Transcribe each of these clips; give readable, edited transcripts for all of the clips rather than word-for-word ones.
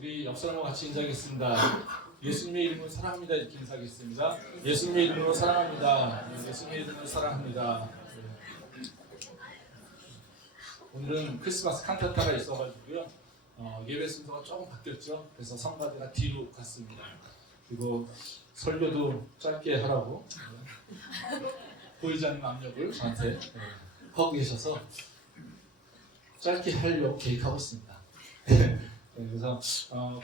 우리 옆 사람과 같이 인사하겠습니다. 예수님의 이름으로 사랑합니다. 이렇게 인사하겠습니다. 예수님의 이름으로 사랑합니다. 예수님의 이름으로 사랑합니다. 오늘은 크리스마스 칸타타가 있어가지고요. 예배 순서가 조금 바뀌었죠. 그래서 성가대가 뒤로 갔습니다. 그리고 설교도 짧게 하라고 보이지 않는 압력을 저한테 하고 계셔서 짧게 하려고 계획하고 있습니다. 그래서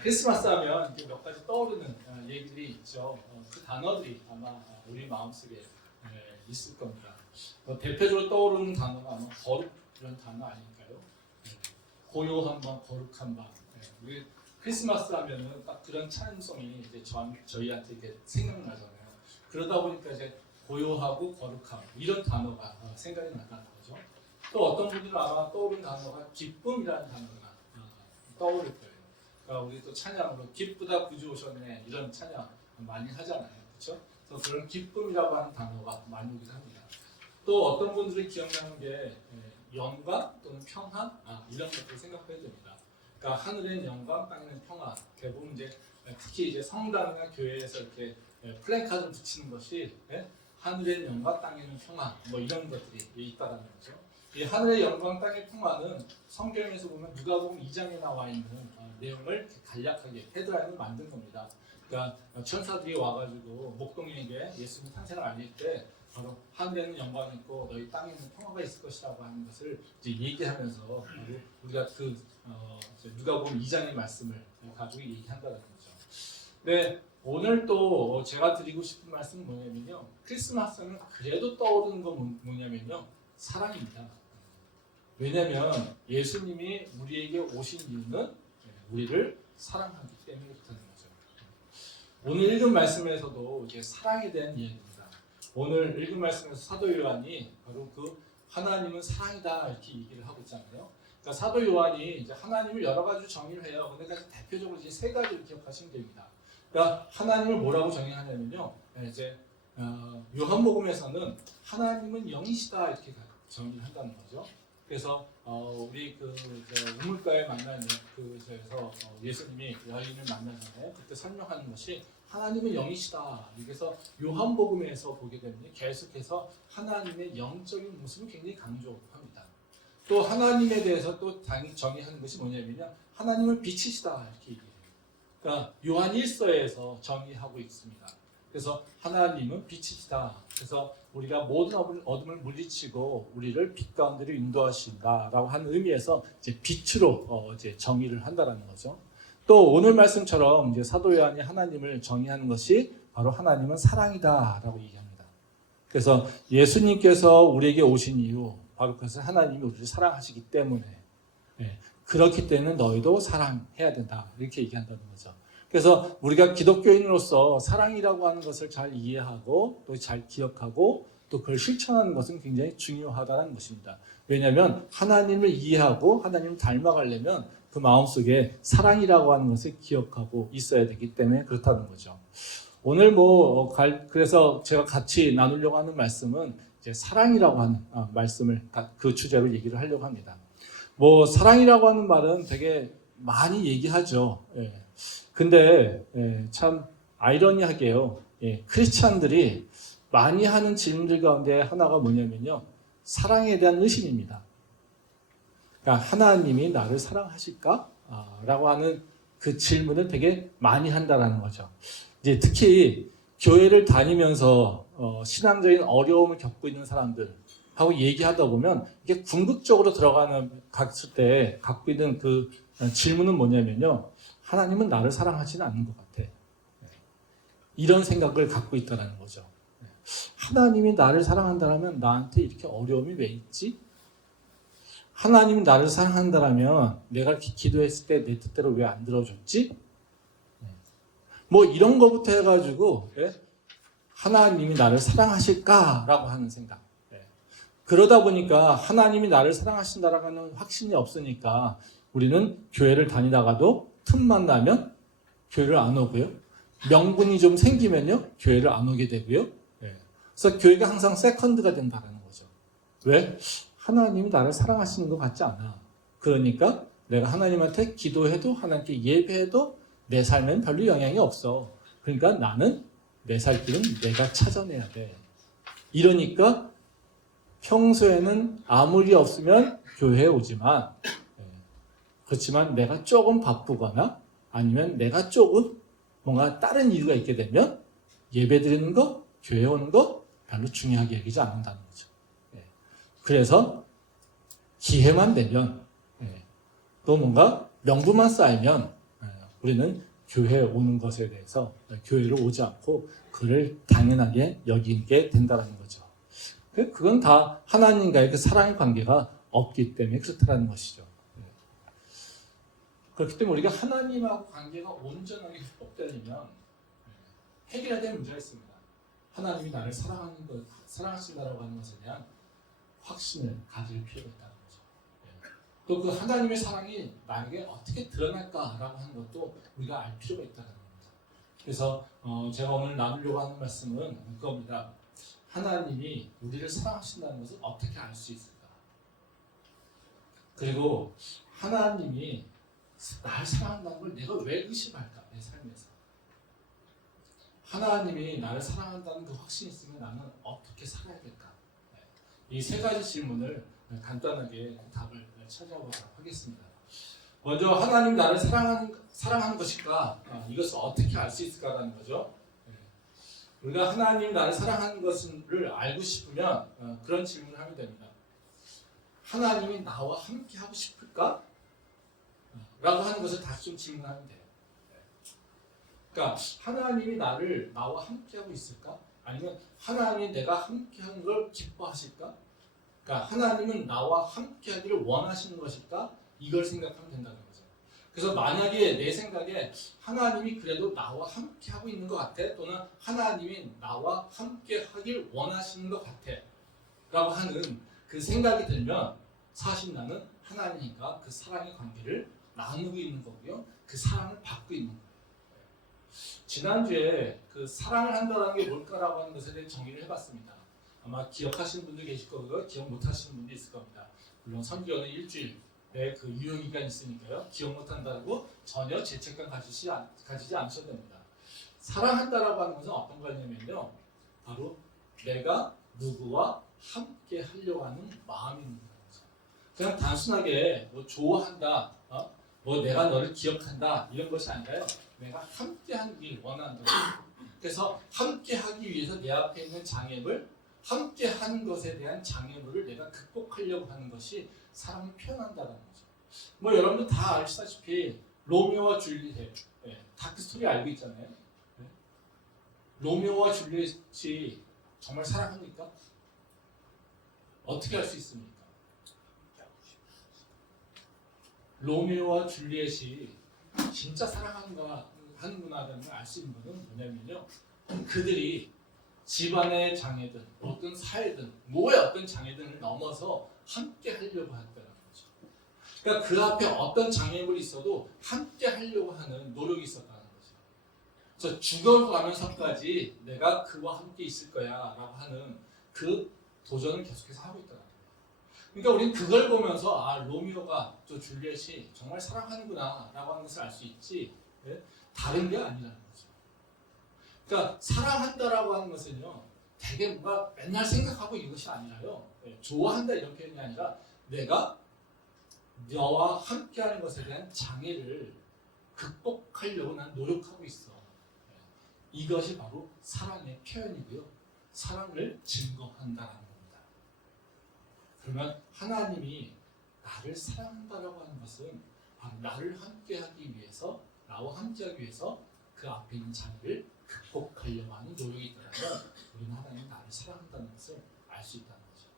크리스마스 하면 몇 가지 떠오르는 얘기들이 있죠. 그 단어들이 아마 우리 마음속에 있을 겁니다. 대표적으로 떠오르는 단어가 아마 거룩 이런 단어 아닐까요? 고요한 밤, 거룩한 밤. 우리 크리스마스 하면은 딱 그런 찬송이 이제 저희한테 이렇게 생각나잖아요. 그러다 보니까 이제 고요하고 거룩함 이런 단어가 생각이 나는 거죠. 또 어떤 분들은 아마 떠오르는 단어가 기쁨이라는 단어가 떠오를 거예요. 그러니까 우리 또 찬양으로 기쁘다 구주 오셨네 이런 찬양 많이 하잖아요, 그렇죠? 그래서 그런 기쁨이라고 하는 단어가 많이 오긴 합니다. 또 어떤 분들이 기억나는 게 영광 또는 평화 이런 것들 생각해야 됩니다. 그러니까 하늘엔 영광, 땅에는 평화. 대부분 이제 특히 이제 성당이나 교회에서 이렇게 플래카드 붙이는 것이 하늘엔 영광, 땅에는 평화 뭐 이런 것들이 있다라는 거죠. 이 하늘의 영광, 땅의 평화는 성경에서 보면 누가복음 2장에 나와 있는 내용을 간략하게 헤드라인을 만든 겁니다. 그러니까 천사들이 와가지고 목동에게 예수님 탄생을 알릴 때 바로 하늘에는 영광이 있고 너희 땅에는 평화가 있을 것이라고 하는 것을 이제 얘기하면서 우리가 그 누가복음 2장의 말씀을 가지고 얘기한다는 거죠. 네, 오늘 또 제가 드리고 싶은 말씀은 뭐냐면요. 크리스마스는 그래도 떠오르는 건 뭐냐면요. 사랑입니다. 왜냐하면 예수님이 우리에게 오신 이유는 우리를 사랑하기 때문에 그렇다는 거죠. 오늘 읽은 말씀에서도 이제 사랑에 대한 이야기입니다. 오늘 읽은 말씀에서 사도 요한이 바로 그 하나님은 사랑이다 이렇게 얘기를 하고 있잖아요. 그러니까 사도 요한이 이제 하나님을 여러 가지 정의를 해요. 근데 대표적으로 이제 세 가지를 기억하시면 됩니다. 그러니까 하나님을 뭐라고 정의하냐면요. 이제 요한복음에서는 하나님은 영이시다 이렇게 정의를 한다는 거죠. 그래서 우리 그 우물가에 만나는 그에서 예수님이 여인을 만나잖아요. 그때 설명하는 것이 하나님은 영이시다. 그래서 요한복음에서 보게 되면 계속해서 하나님의 영적인 모습을 굉장히 강조합니다. 또 하나님에 대해서 또 정의하는 것이 뭐냐면요. 하나님은 빛이시다 이렇게 얘기해요. 그러니까 요한 1서에서 정의하고 있습니다. 그래서 하나님은 빛이시다. 그래서 우리가 모든 어둠을 물리치고 우리를 빛 가운데로 인도하신다라고 하는 의미에서 이제 빛으로 이제 정의를 한다라는 거죠. 또 오늘 말씀처럼 이제 사도 요한이 하나님을 정의하는 것이 바로 하나님은 사랑이다라고 얘기합니다. 그래서 예수님께서 우리에게 오신 이유 바로 그것은 하나님이 우리를 사랑하시기 때문에 그렇기 때문에 너희도 사랑해야 된다 이렇게 얘기한다는 거죠. 그래서 우리가 기독교인으로서 사랑이라고 하는 것을 잘 이해하고 또 잘 기억하고 또 그걸 실천하는 것은 굉장히 중요하다는 것입니다. 왜냐하면 하나님을 이해하고 하나님을 닮아가려면 그 마음속에 사랑이라고 하는 것을 기억하고 있어야 되기 때문에 그렇다는 거죠. 오늘 그래서 제가 같이 나누려고 하는 말씀은 이제 사랑이라고 하는 말씀을 그 주제로 얘기를 하려고 합니다. 사랑이라고 하는 말은 되게 많이 얘기하죠. 근데 참 아이러니하게요. 크리스찬들이 많이 하는 질문들 가운데 하나가 뭐냐면요. 사랑에 대한 의심입니다. 그러니까 하나님이 나를 사랑하실까? 라고 하는 그 질문을 되게 많이 한다는 거죠. 이제 특히 교회를 다니면서 신앙적인 어려움을 겪고 있는 사람들하고 얘기하다 보면 이게 궁극적으로 갔을 때 갖고 있는 그 질문은 뭐냐면요. 하나님은 나를 사랑하지는 않는 것 같아. 이런 생각을 갖고 있다는 거죠. 하나님이 나를 사랑한다면 나한테 이렇게 어려움이 왜 있지? 하나님이 나를 사랑한다면 내가 이렇게 기도했을 때 내 뜻대로 왜 안 들어줬지? 이런 거부터 해가지고 하나님이 나를 사랑하실까라고 하는 생각. 그러다 보니까 하나님이 나를 사랑하신다라는 확신이 없으니까 우리는 교회를 다니다가도 틈만 나면 교회를 안 오고요. 명분이 좀 생기면요. 교회를 안 오게 되고요. 그래서 교회가 항상 세컨드가 된다는 거죠. 왜? 하나님이 나를 사랑하시는 것 같지 않아. 그러니까 내가 하나님한테 기도해도 하나님께 예배해도 내 삶엔 별로 영향이 없어. 그러니까 나는 내 살 길은 내가 찾아내야 돼. 이러니까 평소에는 아무리 없으면 교회에 오지만 그렇지만 내가 조금 바쁘거나 아니면 내가 조금 뭔가 다른 이유가 있게 되면 예배 드리는 거, 교회 오는 거 별로 중요하게 여기지 않는다는 거죠. 그래서 기회만 되면 또 뭔가 명분만 쌓이면 우리는 교회에 오는 것에 대해서 교회를 오지 않고 그를 당연하게 여기게 된다는 거죠. 그건 다 하나님과의 그 사랑의 관계가 없기 때문에 그렇다는 것이죠. 그렇기 때문에 우리가 하나님하고 관계가 온전하게 회복되려면 해결해야 될 문제가 있습니다. 하나님이 나를 사랑하신다라고 하는 것에 대한 확신을 가질 필요가 있다는 거죠. 또 그 하나님의 사랑이 나에게 어떻게 드러날까라고 하는 것도 우리가 알 필요가 있다는 겁니다. 그래서 제가 오늘 나누려고 하는 말씀은 그겁니다. 하나님이 우리를 사랑하신다는 것을 어떻게 알 수 있을까? 그리고 하나님이 나를 사랑한다는 걸 내가 왜 의심할까? 내 삶에서. 하나님이 나를 사랑한다는 그 확신이 있으면 나는 어떻게 살아야 될까? 이 세 가지 질문을 간단하게 답을 찾아보도록 하겠습니다. 먼저 하나님 나를 사랑하는 것일까? 이것을 어떻게 알 수 있을까라는 거죠. 우리가 하나님 나를 사랑하는 것을 알고 싶으면 그런 질문을 하면 됩니다. 하나님이 나와 함께 하고 싶을까? 라고 하는 것을 다시 좀 질문하면 돼요. 그러니까 하나님이 나와 함께 하고 있을까? 아니면 하나님이 내가 함께 하는 걸 기뻐하실까? 그러니까 하나님은 나와 함께 하기를 원하시는 것일까? 이걸 생각하면 된다는 거죠. 그래서 만약에 내 생각에 하나님이 그래도 나와 함께 하고 있는 것 같아, 또는 하나님이 나와 함께 하길 원하시는 것 같아 라고 하는 그 생각이 들면 사실 나는 하나님과 그 사랑의 관계를 나누고 있는 거고요, 그 사랑을 받고 있는 거예요. 지난주에 그 사랑을 한다는 게 뭘까라고 하는 것에 대해 정의를 해봤습니다. 아마 기억하시는 분도 계실 거고요, 기억 못하시는 분도 있을 겁니다. 물론 선교는 일주일의 그 유효기간이 있으니까요, 기억 못한다고 전혀 죄책감 가지지 않으셔도 됩니다. 사랑한다라고 하는 것은 어떤 거냐면요, 바로 내가 누구와 함께 하려고 하는 마음이 있는 거죠. 그냥 단순하게 뭐 좋아한다, 뭐 내가 너를 기억한다 이런 것이 아니라요, 내가 함께 하길 원한다. 그래서 함께 하기 위해서 내 앞에 있는 장애물, 함께 하는 것에 대한 장애물을 내가 극복하려고 하는 것이 사랑을 표현한다는 거죠. 뭐 여러분들 다 아시다시피 로미오와 줄리엣, 다크 스토리 알고 있잖아요. 로미오와 줄리엣이 정말 사랑합니까? 어떻게 할 수 있습니까? 로미오와 줄리엣이 진짜 하는구나라는 걸 알 수 있는 것은 뭐냐면요, 그들이 집안의 장애든 어떤 사회든 뭐의 어떤 장애든을 넘어서 함께 하려고 했다는 거죠. 그러니까 그 앞에 어떤 장애물이 있어도 함께 하려고 하는 노력이 있었다는 거죠. 그래서 죽어가면서까지 내가 그와 함께 있을 거야 라고 하는 그 도전을 계속해서 하고 있다는 거예요. 그러니까 우리는 그걸 보면서 로미오가 저 줄리엣이 정말 사랑하는구나 라고 하는 것을 알 수 있지, 다른 게 아니라는 거죠. 그러니까 사랑한다라고 하는 것은요, 되게 뭔가 맨날 생각하고 이것이 아니라요, 좋아한다 이런 표현이 아니라 내가 너와 함께하는 것에 대한 장애를 극복하려고 난 노력하고 있어. 이것이 바로 사랑의 표현이고요, 사랑을 증거한다는 겁니다. 그러면 하나님이 나를 사랑한다라고 하는 것은 바로 나를 함께하기 위해서, 나와 함께하기 위해서 그 앞에 있는 장애를 극복하려고 하는 노력이 있다면 우리는 하나님이 나를 사랑한다는 것을 알 수 있다는 거죠.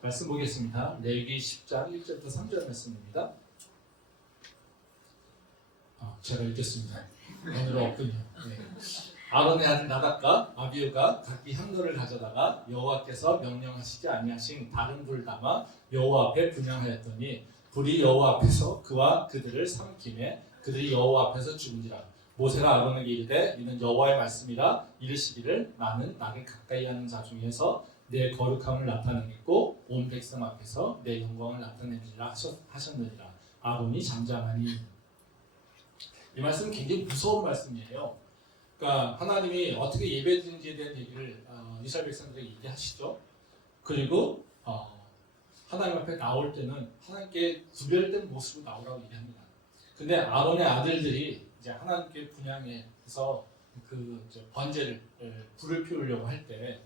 말씀 보겠습니다. 레위기 10장 1절부터 3절 말씀입니다. 제가 읽겠습니다. 오늘은 없군요. 아론의 아들 나답과 아비후가 각기 한 돌을 가져다가 여호와께서 명령하시지 아니하신 다른 불 담아 여호와 앞에 분향하였더니 불이 여호와 앞에서 그와 그들을 삼키매 그들이 여호와 앞에서 죽은지라. 모세가 아론에게 이르되 이는 여호와의 말씀이라 이르시기를 나는 나를 가까이 하는 자 중에서 내 거룩함을 나타내겠고 온 백성 앞에서 내 영광을 나타내리라 하셨느니라. 아론이 잠잠하니. 이 말씀은 굉장히 무서운 말씀이에요. 그러니까 하나님이 어떻게 예배드리는지에 대한 얘기를 이스라엘 백성들에게 얘기하시죠. 그리고 하나님 앞에 나올 때는 하나님께 구별된 모습으로 나오라고 얘기합니다. 근데 아론의 아들들이 이제 하나님께 분향해서 그 번제를 불을 피우려고 할 때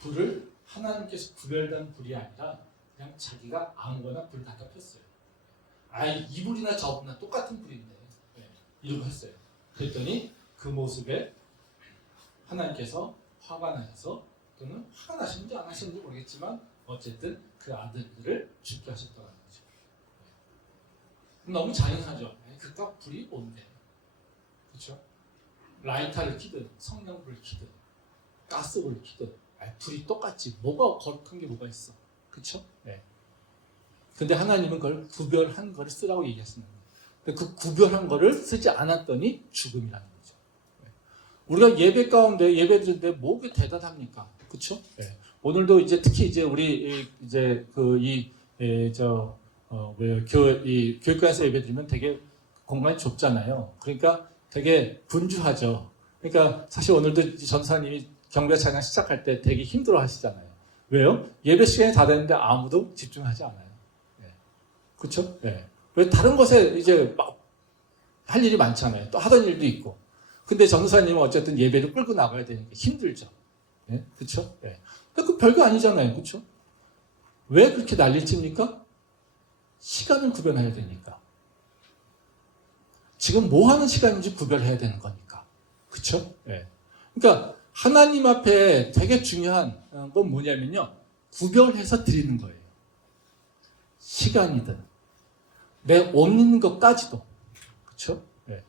불을 하나님께서 구별된 불이 아니라 그냥 자기가 아무거나 불 갖다 폈어요. 이 불이나 저 불이나 똑같은 불인데 이러고 했어요. 그랬더니 그 모습에 하나님께서 화가 나셔서 또는 화가 나시는지 안 하시는지 모르겠지만 어쨌든 그 아들들을 죽게 하셨다는 거죠. 너무 잔인하죠. 그깟 불이 뭔데? 그렇죠? 라이터를 켜든 성냥불을 켜든 가스불을 켜든 불이 똑같지. 뭐가 거룩한 게 뭐가 있어? 그렇죠? 네. 근데 하나님은 그걸 구별한 거를 쓰라고 얘기했습니다. 그 구별한 거를 쓰지 않았더니 죽음이라는 거죠. 우리가 예배 가운데 예배 드리는데 뭐 그게 대단합니까? 그렇죠? 네. 오늘도 이제 특히 이제 우리 이제 교육관에서 예배 드리면 되게 공간이 좁잖아요. 그러니까 되게 분주하죠. 그러니까 사실 오늘도 전사님이 경배 찬양 시작할 때 되게 힘들어 하시잖아요. 왜요? 예배 시간이 다 됐는데 아무도 집중하지 않아요. 네. 그렇죠? 네. 왜 다른 것에 이제 막 할 일이 많잖아요. 또 하던 일도 있고. 근데 전사님은 어쨌든 예배를 끌고 나가야 되니까 힘들죠. 네? 그렇죠? 네. 그 별거 아니잖아요. 그렇죠? 왜 그렇게 난리를 칩니까? 시간을 구별해야 되니까. 지금 뭐 하는 시간인지 구별해야 되는 거니까. 그렇죠? 네. 그러니까 하나님 앞에 되게 중요한 건 뭐냐면요. 구별해서 드리는 거예요. 시간이든 내 옷 입는 것까지도. 그렇죠? 네.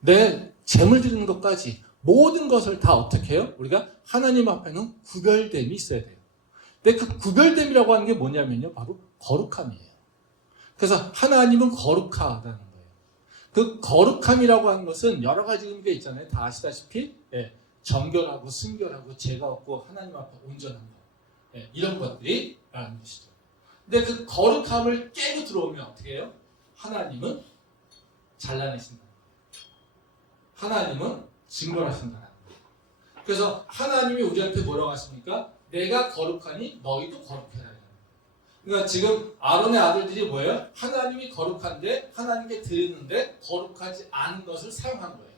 내 재물 드리는 것까지 모든 것을 다 어떻게 해요? 우리가 하나님 앞에는 구별됨이 있어야 돼요. 근데 그 구별됨이라고 하는 게 뭐냐면요. 바로 거룩함이에요. 그래서 하나님은 거룩하다는 거예요. 그 거룩함이라고 하는 것은 여러 가지 의미가 있잖아요. 다 아시다시피 정결하고 순결하고 죄가 없고 하나님 앞에 온전한 것. 이런 것들이 라는 것이죠. 근데 그 거룩함을 깨고 들어오면 어떻게 해요? 하나님은 잘라내신다. 하나님은 징벌하신다. 그래서 하나님이 우리한테 뭐라고 하십니까? 내가 거룩하니 너희도 거룩해라. 그러니까 지금 아론의 아들들이 뭐예요? 하나님이 거룩한데 하나님께 드리는데 거룩하지 않은 것을 사용한 거예요.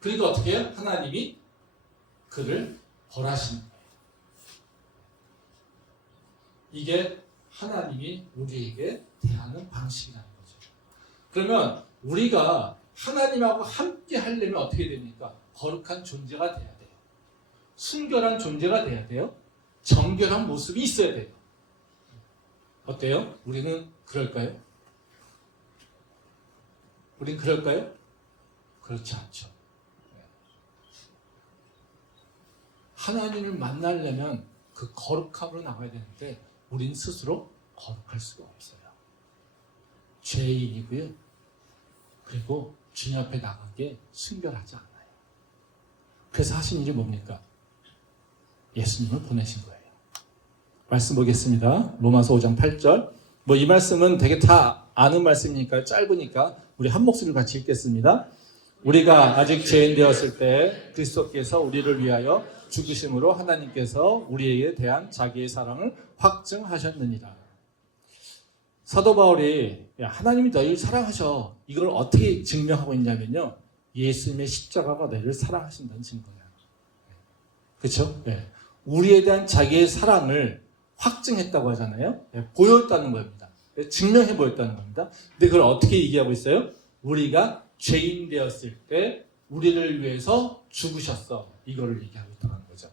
그러니까 어떻게 해요? 하나님이 그를 벌하시는 거예요. 이게 하나님이 우리에게 대하는 방식이라는 거죠. 그러면 우리가 하나님하고 함께 하려면 어떻게 됩니까? 거룩한 존재가 돼야 돼요. 순결한 존재가 돼야 돼요. 정결한 모습이 있어야 돼요. 어때요? 우리는 그럴까요? 우린 그럴까요? 그렇지 않죠. 하나님을 만나려면 그 거룩함으로 나가야 되는데 우린 스스로 거룩할 수가 없어요. 죄인이고요. 그리고 주님 앞에 나가게 순결하지 않아요. 그래서 하신 일이 뭡니까? 예수님을 보내신 거예요. 말씀 보겠습니다. 로마서 5장 8절. 이 말씀은 되게 다 아는 말씀이니까 짧으니까 우리 한 목소리를 같이 읽겠습니다. 우리가 아직 죄인 되었을 때 그리스도께서 우리를 위하여 죽으심으로 하나님께서 우리에게 대한 자기의 사랑을 확증하셨느니라. 사도 바울이 하나님이 너희를 사랑하셔. 이걸 어떻게 증명하고 있냐면요. 예수님의 십자가가 너희를 사랑하신다는 증거예요. 그렇죠? 네. 우리에 대한 자기의 사랑을 확증했다고 하잖아요. 보였다는 겁니다. 증명해 보였다는 겁니다. 근데 그걸 어떻게 얘기하고 있어요? 우리가 죄인 되었을 때 우리를 위해서 죽으셨어. 이거를 얘기하고 있다는 거죠.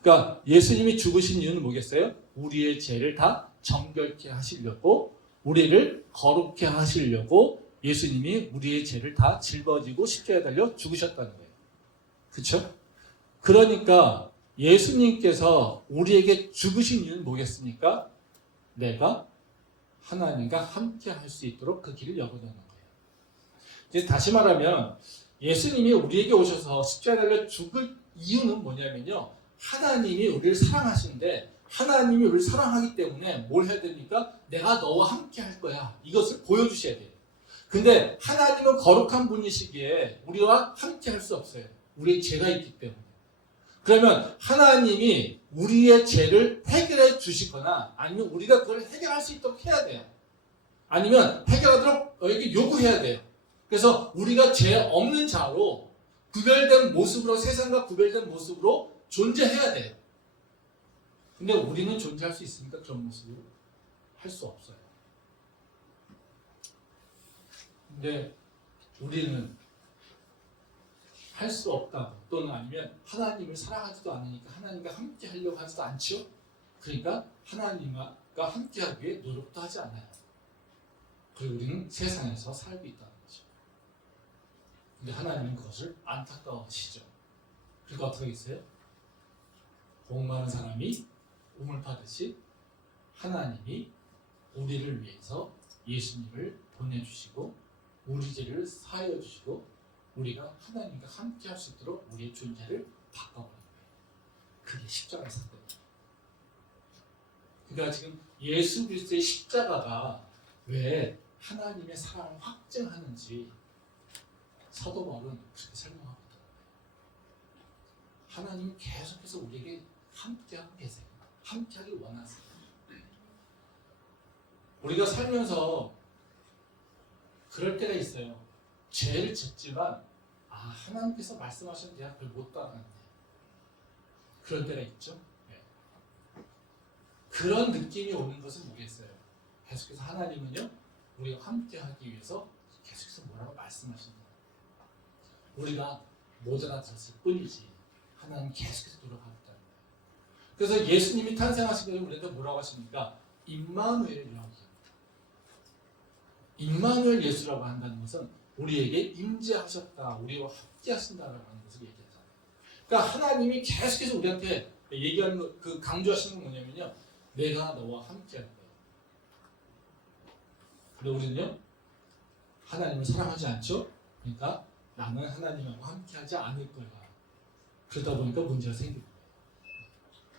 그러니까 예수님이 죽으신 이유는 뭐겠어요? 우리의 죄를 다 정결케 하시려고, 우리를 거룩케 하시려고 예수님이 우리의 죄를 다 짊어지고 십자가에 달려 죽으셨다는 거예요. 그렇죠? 그러니까 예수님께서 우리에게 죽으신 이유는 뭐겠습니까? 내가 하나님과 함께 할 수 있도록 그 길을 열어놓는 거예요. 이제 다시 말하면 예수님이 우리에게 오셔서 십자가에 달려 죽을 이유는 뭐냐면요. 하나님이 우리를 사랑하시는데 하나님이 우리를 사랑하기 때문에 뭘 해야 됩니까? 내가 너와 함께 할 거야. 이것을 보여주셔야 돼요. 근데 하나님은 거룩한 분이시기에 우리와 함께 할 수 없어요. 우리의 죄가 있기 때문에. 그러면 하나님이 우리의 죄를 해결해 주시거나 아니면 우리가 그걸 해결할 수 있도록 해야 돼요. 아니면 해결하도록 여기 요구해야 돼요. 그래서 우리가 죄 없는 자로 구별된 모습으로, 세상과 구별된 모습으로 존재해야 돼요. 근데 우리는 존재할 수 있습니까? 그런 모습으로? 할 수 없어요. 근데 우리는 할 수 없다 또는 아니면 하나님을 사랑하지도 않으니까 하나님과 함께 하려고 하지도 않죠. 그러니까 하나님과 함께 하기 위해 노력도 하지 않아요. 그리고 우리는 세상에서 살고 있다는 거죠. 근데 하나님은 그것을 안타까워하시죠. 그러니까 어떻게 했어요? 복 많은 사람이 우물 파듯이 하나님이 우리를 위해서 예수님을 보내주시고 우리 죄를 사하여 주시고 우리가 하나님과 함께 할 수 있도록 우리의 존재를 바꿔버린 거예요. 그게 십자가의 사건이에요. 그러니까 지금 예수 그리스도의 십자가가 왜 하나님의 사랑을 확증하는지 사도 바울은 그렇게 설명하거든요. 하나님은 계속해서 우리에게 함께하고 계세요. 함께하길 원하세요. 우리가 살면서 그럴 때가 있어요. 죄를 짓지만 하나님께서 말씀하셨는데 내가 그걸 못 따라갔네. 그런 때가 있죠. 네. 그런 느낌이 오는 것은 뭐겠어요? 계속해서 하나님은요 우리가 함께하기 위해서 계속해서 뭐라고 말씀하십니다. 우리가 못 알아들었을 뿐이지 하나님 계속해서 노력하고 있다는 거예요. 그래서 예수님이 탄생하신 것을 우리한테 뭐라고 하십니까? 임마누엘이라고 합니다. 임마누엘 예수라고 한다는 것은 우리에게 임재하셨다, 우리와 함께 하신다라는 것을 얘기하잖아요. 그러니까 하나님이 계속해서 우리한테 얘기하는 것, 그 강조하시는 건 뭐냐면요, 내가 너와 함께 할 거야. 근데 우리는요, 하나님을 사랑하지 않죠? 그러니까 나는 하나님하고 함께하지 않을 거야. 그러다 보니까 문제가 생기는 거예요.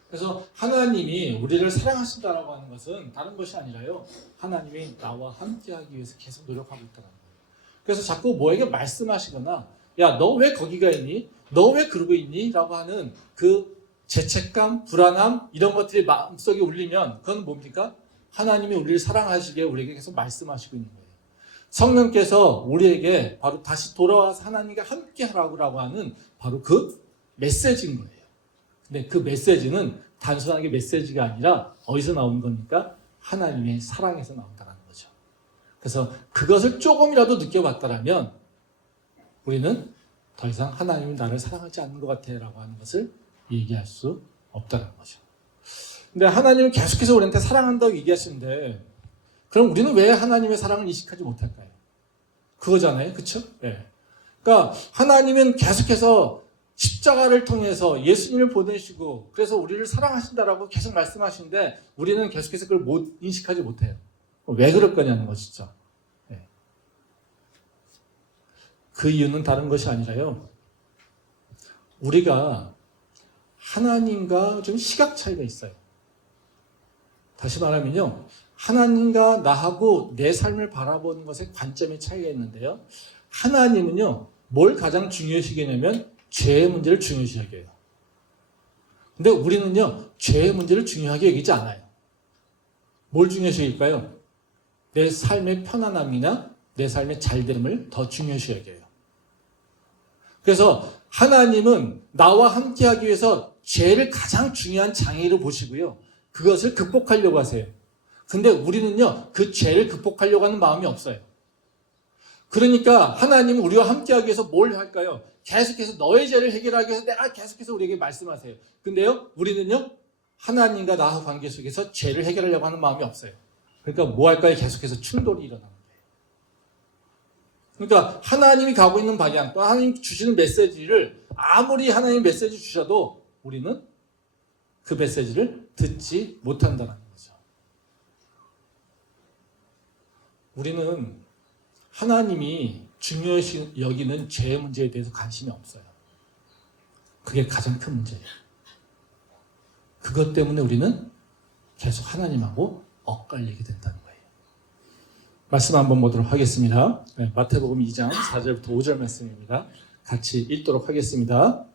그래서 하나님이 우리를 사랑하신다라고 하는 것은 다른 것이 아니라요, 하나님이 나와 함께하기 위해서 계속 노력하고 있다는 거예요. 그래서 자꾸 뭐에게 말씀하시거나 야, 너 왜 거기가 있니? 너 왜 그러고 있니? 라고 하는 그 죄책감, 불안함 이런 것들이 마음속에 울리면 그건 뭡니까? 하나님이 우리를 사랑하시기에 우리에게 계속 말씀하시고 있는 거예요. 성령께서 우리에게 바로 다시 돌아와서 하나님과 함께 하라고 하는 바로 그 메시지인 거예요. 근데 그 메시지는 단순하게 메시지가 아니라 어디서 나오는 겁니까? 하나님의 사랑에서 나온다는 거죠. 그래서 그것을 조금이라도 느껴봤다면 우리는 더 이상 하나님은 나를 사랑하지 않는 것 같아라고 하는 것을 얘기할 수 없다는 거죠. 근데 하나님은 계속해서 우리한테 사랑한다고 얘기하시는데 그럼 우리는 왜 하나님의 사랑을 인식하지 못할까요? 그거잖아요. 그렇죠? 네. 그러니까 하나님은 계속해서 십자가를 통해서 예수님을 보내시고 그래서 우리를 사랑하신다라고 계속 말씀하시는데 우리는 계속해서 그걸 인식하지 못해요. 왜 그럴 거냐는 것이죠. 네. 그 이유는 다른 것이 아니라요, 우리가 하나님과 좀 시각 차이가 있어요. 다시 말하면요, 하나님과 나하고 내 삶을 바라보는 것에 관점의 차이가 있는데요, 하나님은요 뭘 가장 중요시 여기냐면 죄의 문제를 중요시 여겨요. 근데 우리는요 죄의 문제를 중요하게 여기지 않아요. 뭘 중요시 여길까요? 내 삶의 편안함이나 내 삶의 잘됨을 더 중요시 여겨요. 그래서 하나님은 나와 함께하기 위해서 죄를 가장 중요한 장애로 보시고요, 그것을 극복하려고 하세요. 근데 우리는요 그 죄를 극복하려고 하는 마음이 없어요. 그러니까 하나님은 우리와 함께하기 위해서 뭘 할까요? 계속해서 너의 죄를 해결하기 위해서 내가 계속해서 우리에게 말씀하세요. 근데요 우리는요 하나님과 나와 관계 속에서 죄를 해결하려고 하는 마음이 없어요. 그러니까 뭐 할까요? 계속해서 충돌이 일어나는 거예요. 그러니까 하나님이 가고 있는 방향, 또 하나님 주시는 메시지를 아무리 하나님 메시지 주셔도 우리는 그 메시지를 듣지 못한다는 거죠. 우리는 하나님이 중요시 여기는 죄의 문제에 대해서 관심이 없어요. 그게 가장 큰 문제예요. 그것 때문에 우리는 계속 하나님하고 엇갈리게 된다는 거예요. 말씀 한번 보도록 하겠습니다. 네, 마태복음 2장 4절부터 5절 말씀입니다. 같이 읽도록 하겠습니다.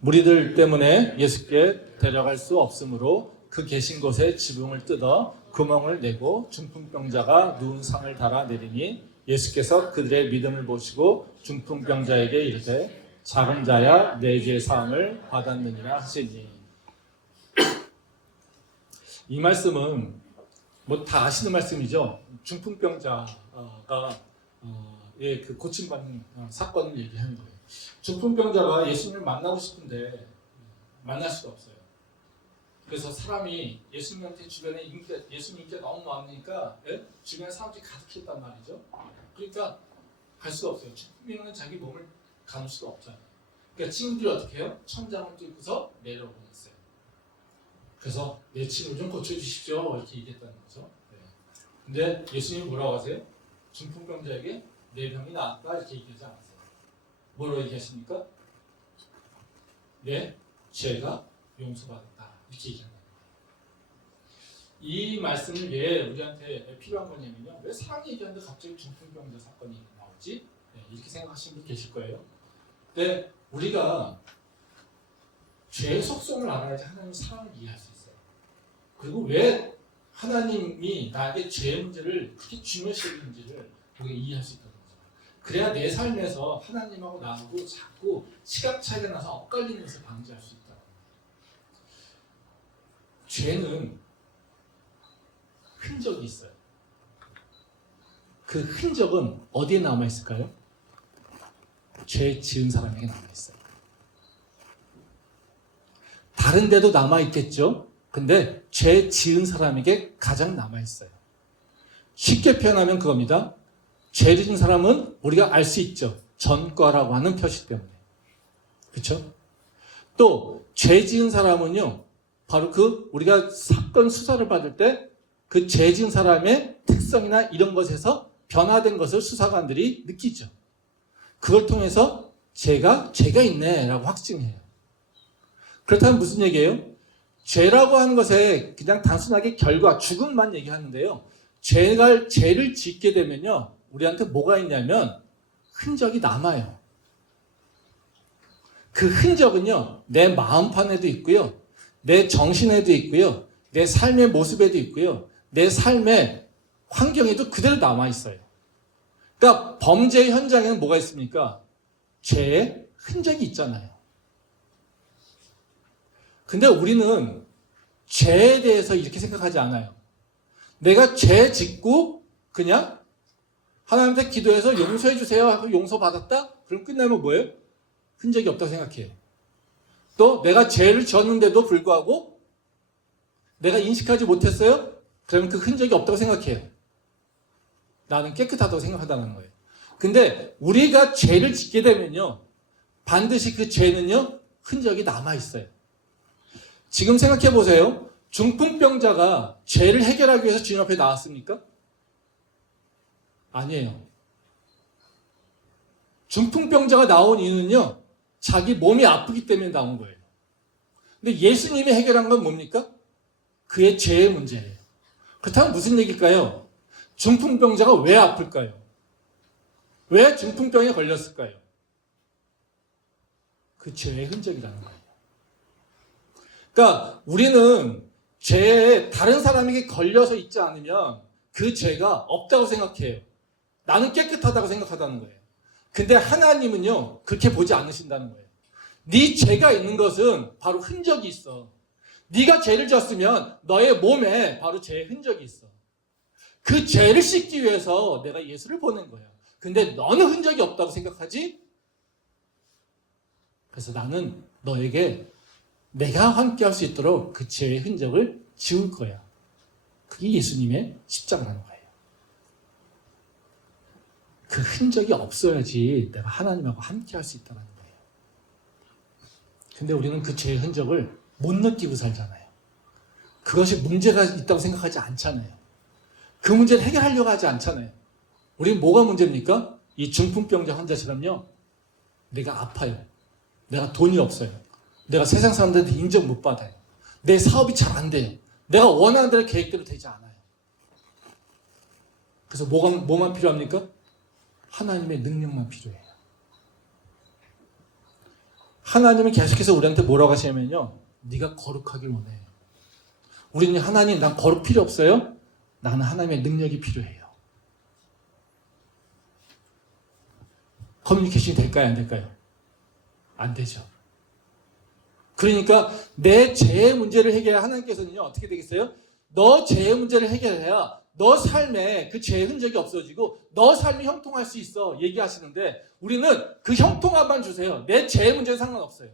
무리들 때문에 예수께 데려갈 수 없으므로 그 계신 곳에 지붕을 뜯어 구멍을 내고 중풍병자가 누운 상을 달아 내리니 예수께서 그들의 믿음을 보시고 중풍병자에게 이르되 작은 자야 내 죄 사함을 받았느니라 하시니. 이 말씀은 뭐 다 아시는 말씀이죠. 중풍병자가 그 고침받는 사건을 얘기하는 거예요. 중풍병자가 예수님을 만나고 싶은데 만날 수가 없어요. 그래서 사람이 예수님한테 주변에 예수님 인기가 너무 많으니까 주변에 사람들이 가득했단 말이죠. 그러니까 갈 수가 없어요. 중풍병자는 자기 몸을 가눌 수가 없잖아요. 그러니까 친구들이 어떻게 해요? 천장을 뚫고서 내려보냈어요. 그래서 내 친구 좀 고쳐주십시오 이렇게 얘기했다는 거죠. 네. 근데 예수님이 뭐라고 하세요? 중풍병자에게 내 병이 나았다 이렇게 얘기하지 않았어요. 뭐라고 얘기하십니까? 내 죄가 용서받았다 이렇게 얘기한다. 이 말씀을 왜 우리한테 필요한 거냐면요. 왜 사랑 얘기하는데 갑자기 중풍병자 사건이 나오지? 네, 이렇게 생각하시는 분 계실 거예요. 근데 우리가 죄의 속성을 알아야지 하나님의 사랑을 이해할 수 있어요. 그리고 왜 하나님이 나에게 죄의 문제를 그렇게 중요시 여기는지를 우리가 이해할 수 있다는 거죠. 그래야 내 삶에서 하나님하고 나하고 자꾸 시각 차이가 나서 엇갈리는 것을 방지할 수 있다. 죄는 흔적이 있어요. 그 흔적은 어디에 남아있을까요? 죄 지은 사람에게 남아있어요. 다른 데도 남아있겠죠. 근데 죄 지은 사람에게 가장 남아있어요. 쉽게 표현하면 그겁니다. 죄 지은 사람은 우리가 알 수 있죠. 전과라고 하는 표시 때문에. 그렇죠? 또 죄 지은 사람은요. 바로 우리가 사건 수사를 받을 때 그 죄 지은 사람의 특성이나 이런 것에서 변화된 것을 수사관들이 느끼죠. 그걸 통해서 죄가 있네라고 확증해요. 그렇다면 무슨 얘기예요? 죄라고 하는 것에 그냥 단순하게 결과, 죽음만 얘기하는데요. 죄를 짓게 되면요. 우리한테 뭐가 있냐면 흔적이 남아요. 그 흔적은요. 내 마음판에도 있고요. 내 정신에도 있고요. 내 삶의 모습에도 있고요. 내 삶의 환경에도 그대로 남아있어요. 그러니까 범죄 현장에는 뭐가 있습니까? 죄의 흔적이 있잖아요. 근데 우리는 죄에 대해서 이렇게 생각하지 않아요. 내가 죄 짓고 그냥 하나님한테 기도해서 용서해 주세요 하고 용서받았다? 그럼 끝나면 뭐예요? 흔적이 없다고 생각해요. 또 내가 죄를 지었는데도 불구하고 내가 인식하지 못했어요? 그러면 그 흔적이 없다고 생각해요. 나는 깨끗하다고 생각한다는 거예요. 근데 우리가 죄를 짓게 되면요. 반드시 그 죄는요. 흔적이 남아있어요. 지금 생각해 보세요. 중풍병자가 죄를 해결하기 위해서 주님 앞에 나왔습니까? 아니에요. 중풍병자가 나온 이유는요. 자기 몸이 아프기 때문에 나온 거예요. 근데 예수님이 해결한 건 뭡니까? 그의 죄의 문제예요. 그렇다면 무슨 얘기일까요? 중풍병자가 왜 아플까요? 왜 중풍병에 걸렸을까요? 그 죄의 흔적이라는 거예요. 그러니까 우리는 죄에 다른 사람에게 걸려서 있지 않으면 그 죄가 없다고 생각해요. 나는 깨끗하다고 생각하다는 거예요. 근데 하나님은요 그렇게 보지 않으신다는 거예요. 네 죄가 있는 것은 바로 흔적이 있어. 네가 죄를 졌으면 너의 몸에 바로 죄의 흔적이 있어. 그 죄를 씻기 위해서 내가 예수를 보낸 거야. 근데 너는 흔적이 없다고 생각하지? 그래서 나는 너에게 내가 함께 할 수 있도록 그 죄의 흔적을 지울 거야. 그게 예수님의 십자가라는 거예요. 그 흔적이 없어야지 내가 하나님하고 함께 할 수 있다는 거예요. 근데 우리는 그 죄의 흔적을 못 느끼고 살잖아요. 그것이 문제가 있다고 생각하지 않잖아요. 그 문제를 해결하려고 하지 않잖아요. 우리는 뭐가 문제입니까? 이 중풍병자 환자처럼요. 내가 아파요. 내가 돈이 없어요. 내가 세상 사람들한테 인정 못 받아요. 내 사업이 잘 안 돼요. 내가 원하는 대로 계획대로 되지 않아요. 그래서 뭐만 필요합니까? 하나님의 능력만 필요해요. 하나님은 계속해서 우리한테 뭐라고 하시냐면요, 네가 거룩하길 원해. 우리는 하나님, 난 거룩 필요 없어요. 나는 하나님의 능력이 필요해요. 커뮤니케이션이 될까요? 안 될까요? 안 되죠. 그러니까 내 죄의 문제를 해결해야 하나님께서는요, 어떻게 되겠어요? 너 죄의 문제를 해결해야 너 삶에 그 죄의 흔적이 없어지고 너 삶이 형통할 수 있어 얘기하시는데, 우리는 그 형통함만 주세요. 내 죄의 문제는 상관없어요.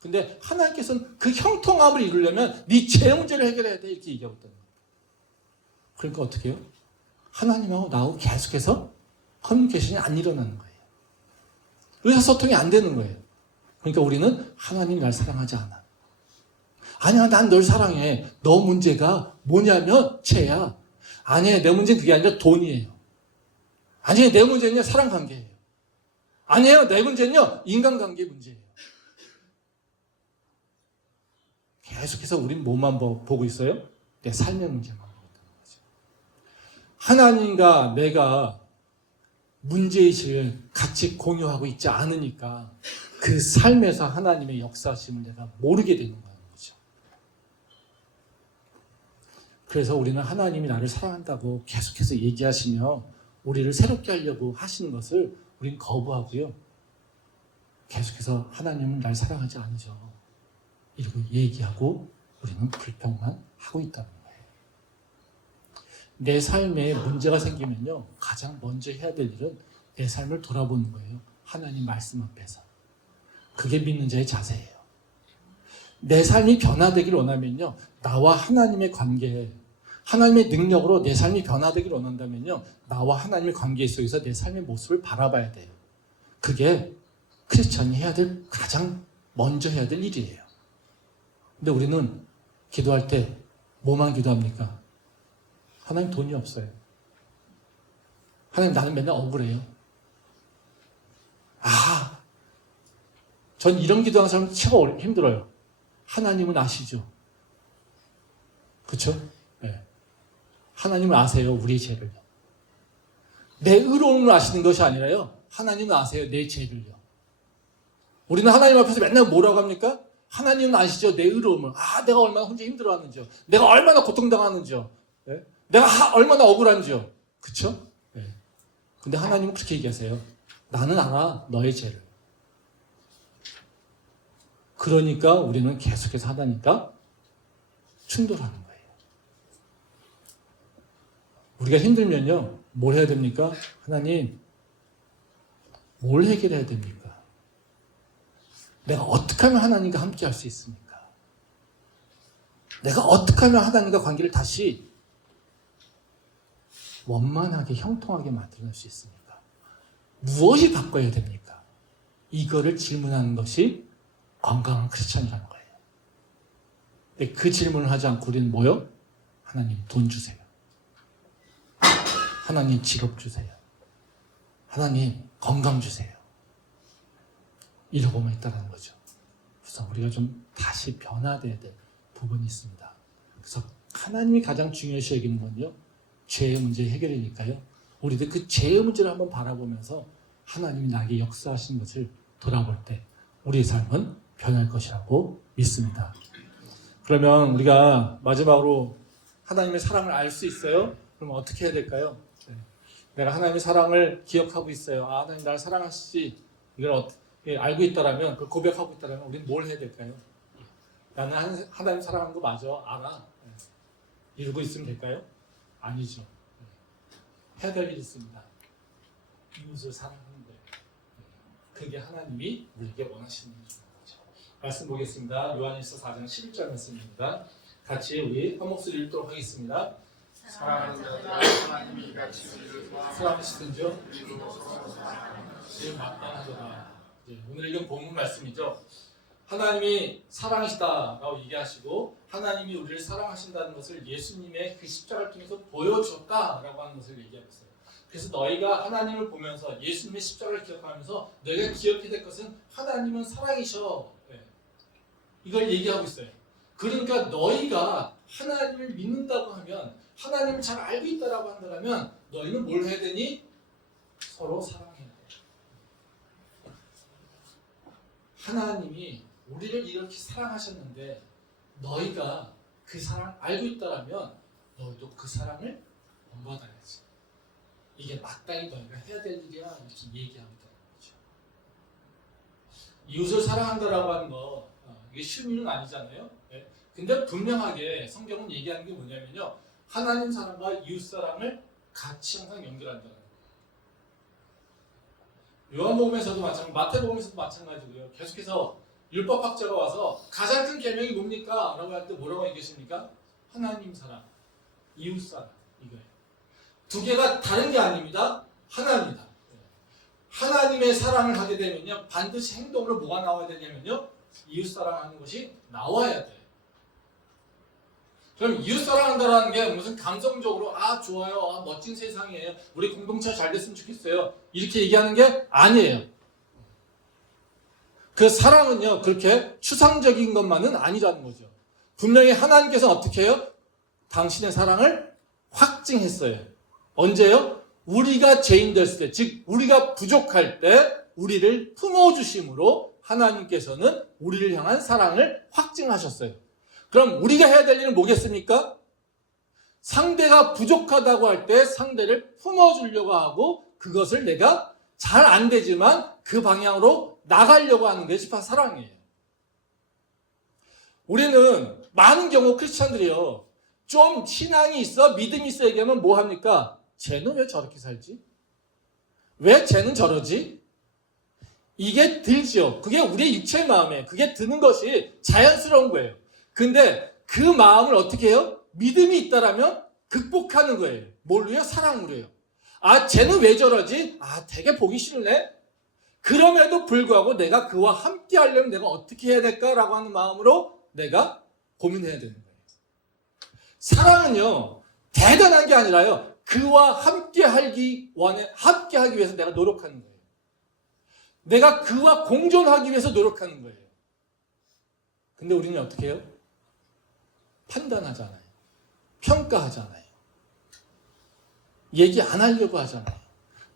근데 하나님께서는 그 형통함을 이루려면 네 죄의 문제를 해결해야 돼, 이렇게 얘기하고 있다는 거예요. 그러니까 어떻게 해요? 하나님하고 나하고 계속해서 커뮤니케이션이 안 일어나는 거예요. 의사소통이 안 되는 거예요. 그러니까 우리는 하나님 날 사랑하지 않아. 아니야, 난 널 사랑해. 너 문제가 뭐냐면 죄야. 아니에요, 내 문제는 그게 아니라 돈이에요. 아니에요, 내 문제는요 사랑관계예요. 아니에요, 내 문제는요 인간관계 문제예요. 계속해서 우린 뭐만 보고 있어요? 내 삶의 문제만 보고 있다는 거죠. 하나님과 내가 문제의식을 같이 공유하고 있지 않으니까 그 삶에서 하나님의 역사심을 내가 모르게 되는 거예요. 그래서 우리는 하나님이 나를 사랑한다고 계속해서 얘기하시며 우리를 새롭게 하려고 하시는 것을 우리는 거부하고요, 계속해서 하나님은 날 사랑하지 않으셔 이러고 얘기하고 우리는 불평만 하고 있다는 거예요. 내 삶에 문제가 생기면요, 가장 먼저 해야 될 일은 내 삶을 돌아보는 거예요. 하나님 말씀 앞에서. 그게 믿는 자의 자세예요. 내 삶이 변화되길 원하면요, 나와 하나님의 관계에, 하나님의 능력으로 내 삶이 변화되길 원한다면요, 나와 하나님의 관계 속에서 내 삶의 모습을 바라봐야 돼요. 그게 크리스천이 해야 될, 가장 먼저 해야 될 일이에요. 근데 우리는 기도할 때 뭐만 기도합니까? 하나님 돈이 없어요. 하나님 나는 맨날 억울해요. 전 이런 기도하는 사람 최고 힘들어요. 하나님은 아시죠? 그렇죠? 네. 하나님은 아세요, 우리의 죄를요. 내 의로움을 아시는 것이 아니라요, 하나님은 아세요, 내 죄를요. 우리는 하나님 앞에서 맨날 뭐라고 합니까? 하나님은 아시죠, 내 의로움을. 내가 얼마나 혼자 힘들어하는지요. 내가 얼마나 고통당하는지요. 네? 내가 얼마나 억울한지요. 그렇죠? 네. 근데 하나님은 그렇게 얘기하세요. 나는 알아, 너의 죄를. 그러니까 우리는 계속해서 하다니까 충돌하는 거예요. 우리가 힘들면요, 뭘 해야 됩니까? 하나님, 뭘 해결해야 됩니까? 내가 어떻게 하면 하나님과 함께 할 수 있습니까? 내가 어떻게 하면 하나님과 관계를 다시 원만하게, 형통하게 만들어낼 수 있습니까? 무엇이 바꿔야 됩니까? 이거를 질문하는 것이 건강한 크리스찬이라는 거예요. 근데 그 질문을 하지 않고 우리는 뭐요? 하나님 돈 주세요. 하나님 직업 주세요. 하나님 건강 주세요. 이러고만 있다는 거죠. 그래서 우리가 좀 다시 변화돼야 될 부분이 있습니다. 그래서 하나님이 가장 중요시 여기는 건요, 죄의 문제 해결이니까요, 우리도 그 죄의 문제를 한번 바라보면서 하나님이 나에게 역사하시는 것을 돌아볼 때 우리의 삶은 변할 것이라고 믿습니다. 그러면 우리가 마지막으로 하나님의 사랑을 알 수 있어요? 그럼 어떻게 해야 될까요? 내가 하나님의 사랑을 기억하고 있어요. 하나님 나를 사랑하시지, 이걸 알고 있다라면, 그걸 고백하고 있다라면 우리는 뭘 해야 될까요? 나는 하나님 사랑하는 거 맞아, 알아. 이러고 있으면 될까요? 아니죠. 해야 될 일이 있습니다. 이웃을 사랑하는 거예요. 그게 하나님이 우리에게 원하시는 거죠. 말씀 보겠습니다. 요한일서 4장 11절 말씀입니다. 같이 우리 한 목소리 읽도록 하겠습니다. 사랑하는 자들아, 하나님이 같이 우리를 사랑하시든지요 지금 마땅하도다. 오늘 읽은 본문 말씀이죠. 하나님이 사랑하시다라고 얘기하시고 하나님이 우리를 사랑하신다는 것을 예수님의 그 십자가를 통해서 보여줬다라고 하는 것을 얘기하고 있어요. 그래서 너희가 하나님을 보면서 예수님의 십자가를 기억하면서 너희가 기억해야 될 것은 하나님은 사랑이셔. 이걸 얘기하고 있어요. 그러니까 너희가 하나님을 믿는다고 하면 하나님을 잘 알고 있다라고 한다면 너희는 뭘 해야 되니? 서로 사랑해야 돼. 하나님이 우리를 이렇게 사랑하셨는데 너희가 그 사랑 알고 있다라면 너희도 그 사랑을 본받아야지. 이게 마땅히 너희가 해야 될 일이야 이렇게 얘기합니다. 그렇죠? 이웃을 사랑한다라고 하는 거 이게 쉬운 일은 아니잖아요. 네? 근데 분명하게 성경은 얘기하는 게 뭐냐면요. 하나님 사랑과 이웃 사랑을 같이 항상 연결한다는 거예요. 요한복음에서도 마찬가지고 마태복음에서도 마찬가지고요. 계속해서 율법학자가 와서 가장 큰 계명이 뭡니까? 라고 할 때 뭐라고 얘기하십니까? 하나님 사랑, 이웃 사랑 이거예요. 두 개가 다른 게 아닙니다. 하나입니다. 하나님의 사랑을 하게 되면요. 반드시 행동으로 뭐가 나와야 되냐면요. 이웃 사랑하는 것이 나와야 돼요. 그럼 이웃 사랑한다는 게 무슨 감성적으로 좋아요, 멋진 세상이에요, 우리 공동체 잘 됐으면 좋겠어요 이렇게 얘기하는 게 아니에요. 그 사랑은요 그렇게 추상적인 것만은 아니라는 거죠. 분명히 하나님께서 어떻게 해요? 당신의 사랑을 확증했어요. 언제요? 우리가 죄인 됐을 때, 즉 우리가 부족할 때 우리를 품어주심으로 하나님께서는 우리를 향한 사랑을 확증하셨어요. 그럼 우리가 해야 될 일은 뭐겠습니까? 상대가 부족하다고 할 때 상대를 품어주려고 하고 그것을 내가 잘 안 되지만 그 방향으로 나가려고 하는 것이 바로 사랑이에요. 우리는 많은 경우 크리스찬들이요. 좀 신앙이 있어, 믿음이 있어 얘기하면 뭐 합니까? 쟤는 왜 저렇게 살지? 왜 쟤는 저러지? 이게 들죠. 그게 우리의 육체의 마음이에요. 그게 드는 것이 자연스러운 거예요. 근데 그 마음을 어떻게 해요? 믿음이 있다라면 극복하는 거예요. 뭘로요? 사랑으로요. 쟤는 왜 저러지? 되게 보기 싫네? 그럼에도 불구하고 내가 그와 함께 하려면 내가 어떻게 해야 될까라고 하는 마음으로 내가 고민해야 되는 거예요. 사랑은요, 대단한 게 아니라요, 그와 함께 하기 위해서 내가 노력하는 거예요. 내가 그와 공존하기 위해서 노력하는 거예요. 근데 우리는 어떻게 해요? 판단하잖아요. 평가하잖아요. 얘기 안 하려고 하잖아요.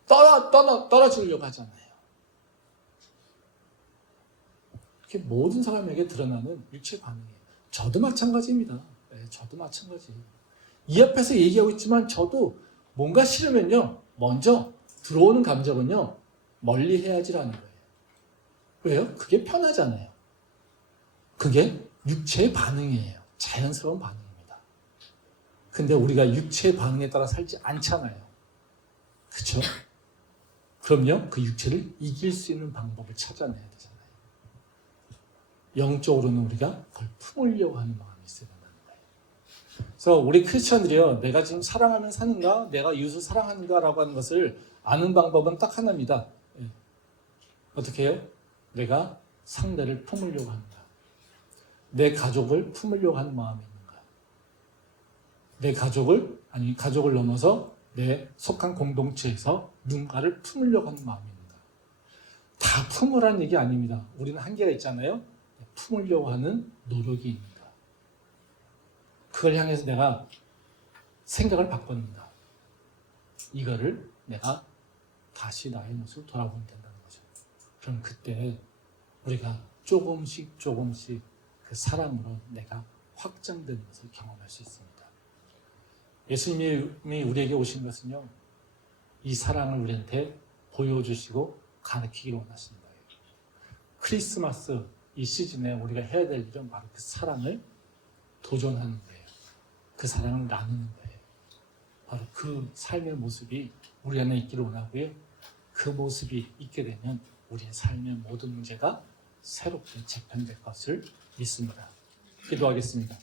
떨어지려고 하잖아요. 이렇게 모든 사람에게 드러나는 육체 반응이에요. 저도 마찬가지입니다. 네, 저도 마찬가지예요. 이 앞에서 얘기하고 있지만 저도 뭔가 싫으면요, 먼저 들어오는 감정은요, 멀리 해야지라는 거예요. 왜요? 그게 편하잖아요. 그게 육체의 반응이에요. 자연스러운 반응입니다. 근데 우리가 육체의 반응에 따라 살지 않잖아요. 그렇죠? 그럼요, 그 육체를 이길 수 있는 방법을 찾아내야 되잖아요. 영적으로는 우리가 그걸 품으려고 하는 마음이 있어야 된다는 거예요. 그래서 우리 크리스천들이요, 내가 지금 사랑하면 사는가, 내가 이웃을 사랑하는가라고 하는 것을 아는 방법은 딱 하나입니다. 어떻게 해요? 내가 상대를 품으려고 하는가, 내 가족을 품으려고 하는 마음이 있는가, 내 가족을 넘어서 내 속한 공동체에서 누군가를 품으려고 하는 마음이 있는가. 다 품으라는 얘기 아닙니다. 우리는 한계가 있잖아요. 품으려고 하는 노력이 있는가. 그걸 향해서 내가 생각을 바꿨는가. 이거를 내가 다시 나의 모습을 돌아보면 된다는 거죠. 그럼 그때 우리가 조금씩 그 사랑으로 내가 확장되는 것을 경험할 수 있습니다. 예수님이 우리에게 오신 것은요, 이 사랑을 우리한테 보여주시고 가르치기를 원하십니다. 크리스마스 이 시즌에 우리가 해야 될 일은 바로 그 사랑을 도전하는 거예요. 그 사랑을 나누는 거예요. 바로 그 삶의 모습이 우리 안에 있기를 원하고요. 그 모습이 있게 되면 우리의 삶의 모든 문제가 새롭게 재편될 것을 믿습니다. 기도하겠습니다.